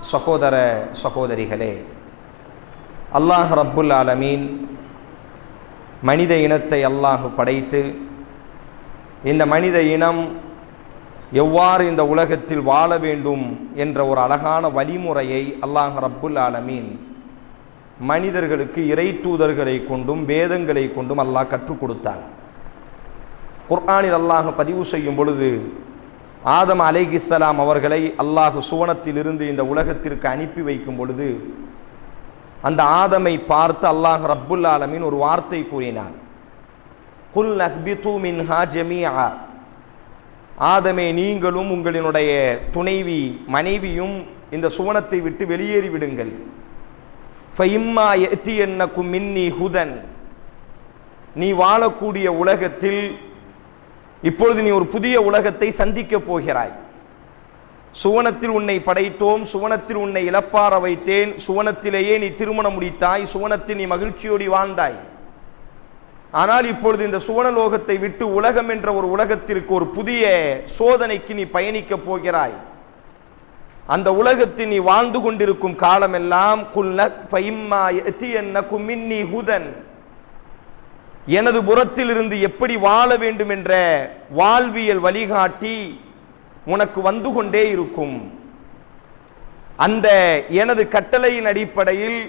சகோதர சகோதரிகளே அல்லாஹ் ரப்புல் ஆலமீன் மனித இனத்தை அல்லாஹ் படைத்து இந்த மனித இனம் எவ்வாறு இந்த உலகத்தில் வாழ வேண்டும் என்ற ஒரு அழகான வழிமுறையை அல்லாஹ் ரப்புல் ஆலமீன் மனிதர்களுக்கு இறை தூதர்களை கொண்டும் வேதங்களை கொண்டும் அல்லாஹ் கற்றுக் கொடுத்தான். குர்ஆனில் அல்லாஹ் பதிவு செய்யும் பொழுது ஆதம் அலைகிஸ்லாம் அவர்களை அல்லாஹு சுவனத்திலிருந்து இந்த உலகத்திற்கு அனுப்பி வைக்கும் பொழுது அந்த ஆதமை பார்த்து அல்லாஹ் ரப்புல் ஆலமின் ஒரு வார்த்தை கூறினான். குல் அஹ்பிது மின்ஹா ஜமீஆ. ஆதமே நீங்களும் உங்களினுடைய துணைவி மனைவியும் இந்த சுவனத்தை விட்டு வெளியேறி விடுங்கள். ஃபைம்மா எத்தி என்னக்கும் மின்னி ஹுதன். நீ வாழக்கூடிய உலகத்தில் இப்பொழுது நீ ஒரு புதிய உலகத்தை சந்திக்கப் போகிறாய். சுவனத்தில் உன்னை படைத்தோம் சுவனத்தில் உன்னை இழப்பார வைத்தேன் சுவனத்திலேயே நீ திருமணம் முடித்தாய் சுவனத்தில் நீ மகிழ்ச்சியோடி வாழ்ந்தாய். ஆனால் இப்பொழுது இந்த சுவனலோகத்தை விட்டு உலகம் என்ற ஒரு உலகத்திற்கு ஒரு புதிய சோதனைக்கு நீ பயணிக்கப் போகிறாய். அந்த உலகத்தில் நீ வாழ்ந்து கொண்டிருக்கும் காலமெல்லாம் குல்ல ஃபைம்மா எத்தியன்னக்கும் குமின்னி ஹுதன். எனது புறத்திலிருந்து எப்படி வாழ வேண்டும் என்ற வாழ்வியல் வழிகாட்டி உனக்கு வந்து கொண்டே இருக்கும். அந்த எனது கட்டளையின் அடிப்படையில்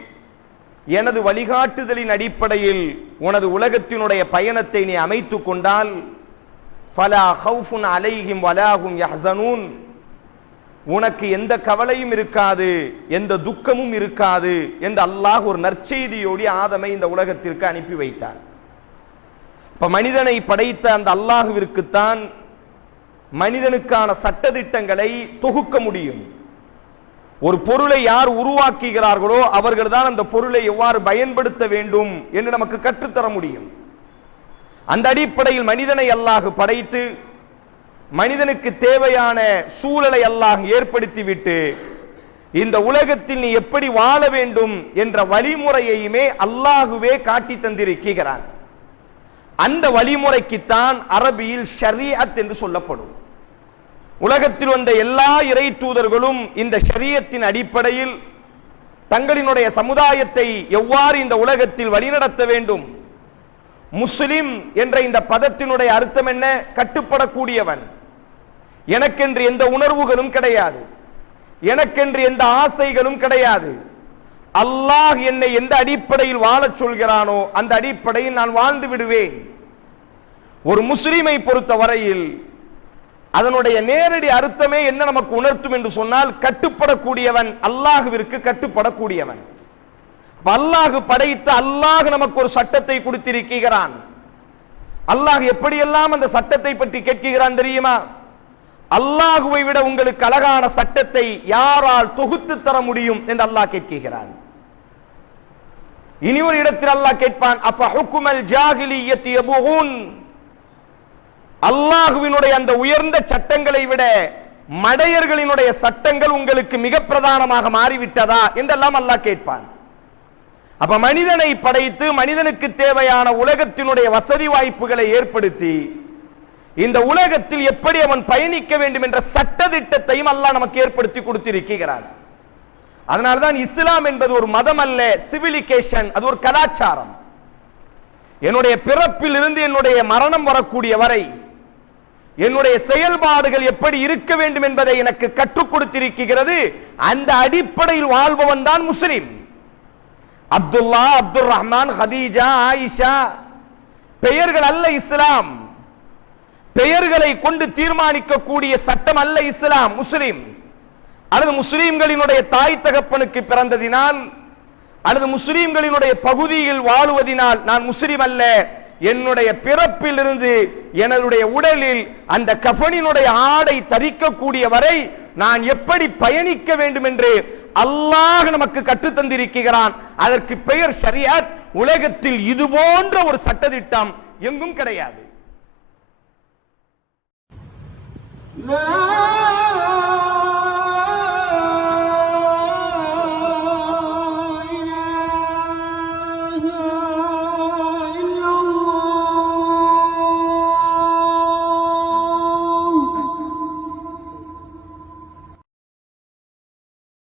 எனது வழிகாட்டுதலின் அடிப்படையில் உனது உலகத்தினுடைய பயணத்தை நீ அமைத்துக் கொண்டால் ஃபலா ஹவுஃபுன் அலைஹிம் வலாகும் யஹசனூன். உனக்கு எந்த கவலையும் இருக்காது எந்த துக்கமும் இருக்காது என்று அல்லாஹ் ஒரு நற்செய்தியோடு ஆதமை இந்த உலகத்திற்கு அனுப்பி வைத்தார். இப்போ மனிதனை படைத்த அந்த அல்லாஹுவிற்குத்தான் மனிதனுக்கான சட்டதிட்டங்களை தொகுக்க முடியும். ஒரு பொருளை யார் உருவாக்குகிறார்களோ அவர்கள்தான் அந்த பொருளை எவ்வாறு பயன்படுத்த வேண்டும் என்று நமக்கு கற்றுத்தர முடியும். அந்த அடிப்படையில் மனிதனை அல்லாஹ் படைத்து மனிதனுக்கு தேவையான சூழலை அல்லாஹ் ஏற்படுத்திவிட்டு இந்த உலகத்தில் நீ எப்படி வாழ வேண்டும் என்ற வழிமுறையையுமே அல்லாஹுவே காட்டி தந்திருக்கிறான் அந்த வழிமுறைக்குத்தான் அரபியில் ஷரியத் என்று சொல்லப்படும். உலகத்தில் வந்த எல்லா இறை தூதர்களும் இந்த ஷரியத்தின் அடிப்படையில் தங்களினுடைய சமுதாயத்தை எவ்வாறு இந்த உலகத்தில் வழிநடத்த வேண்டும்? முஸ்லிம் என்ற இந்த பதத்தினுடைய அர்த்தம் என்ன? கட்டுப்படக்கூடியவன். எனக்கென்று எந்த உணர்வுகளும் கிடையாது. எனக்கென்று எந்த ஆசைகளும் கிடையாது. அல்லாஹ் என்னை எந்த அடிப்படையில் வாழச் சொல்கிறானோ அந்த அடிப்படையில் நான் வாழ்ந்து விடுவேன். ஒரு முஸ்லீமை பொறுத்த வரையில் அதனுடைய நேரடி அர்த்தமே என்ன நமக்கு உணர்த்தும் என்று சொன்னால் கட்டுப்படக்கூடியவன் அல்லாஹுவிற்கு கட்டுப்படக்கூடியவன். அல்லாஹு அல்லாஹ் படைத்த அல்லாஹ் நமக்கு ஒரு சட்டத்தை கொடுத்திருக்கிறான். அல்லாஹ் எப்படியெல்லாம் அந்த சட்டத்தை பற்றி கேட்கிறான் தெரியுமா? அல்லாஹுவை விட உங்களுக்கு அழகான சட்டத்தை யாரால் தொகுத்து தர முடியும் என்று அல்லாஹ் கேட்கிறான். இனி ஒரு இடத்தில் அல்லாஹ் கேட்பான் அப்ப ஹுக்குமல் ஜாகிலியத்தி யபுகூன்? அல்லாஹுவினுடைய அந்த உயர்ந்த சட்டங்களை விட மடையர்களினுடைய சட்டங்கள் உங்களுக்கு மிக பிரதானமாக மாறிவிட்டதா என்றெல்லாம் அல்லாஹ் கேட்பான். அப்ப மனிதனை படைத்து மனிதனுக்கு தேவையான உலகத்தினுடைய வசதி வாய்ப்புகளை ஏற்படுத்தி இந்த உலகத்தில் எப்படி அவன் பயணிக்க வேண்டும் என்ற சட்ட திட்டத்தையும் அல்லாஹ் நமக்கு ஏற்படுத்தி கொடுத்திருக்கிறான். அதனால்தான் இஸ்லாம் என்பது ஒரு மதம் அல்ல சிவிலிகேஷன் அது ஒரு கலாச்சாரம். என்னுடைய பிறப்பில் இருந்து என்னுடைய மரணம் வரக்கூடிய வரை என்னுடைய செயல்பாடுகள் எப்படி இருக்க வேண்டும் என்பதை எனக்கு கற்றுக் கொடுத்திருக்கிறது. அந்த அடிப்படையில் வாழ்பவன் தான் முஸ்லிம். அப்துல்லா அப்துல் ரஹ்மான் ஹதீஜா ஆயிஷா பெயர்கள் அல்ல இஸ்லாம். பெயர்களை கொண்டு தீர்மானிக்கக்கூடிய சட்டம் அல்ல இஸ்லாம் முஸ்லீம். அல்லது முஸ்லீம்களினுடைய தாய் தகப்பனுக்கு பிறந்ததினால் அல்லது முஸ்லீம்களினுடைய பகுதியில் வாழுவதினால் நான் முஸ்லிம் அல்ல. என்னுடைய பிறப்பில் இருந்து என்னுடைய உடலில் அந்த கஃபனினுடைய ஆடை தரிக்கக்கூடிய வரை நான் எப்படி பயணிக்க வேண்டும் என்று அல்லாஹ் நமக்கு கற்றுத்தந்திருக்கிறான் அதற்கு பெயர் ஷரியத். உலகத்தில் இது போன்ற ஒரு சட்டதிட்டம் எங்கும் கிடையாது. No!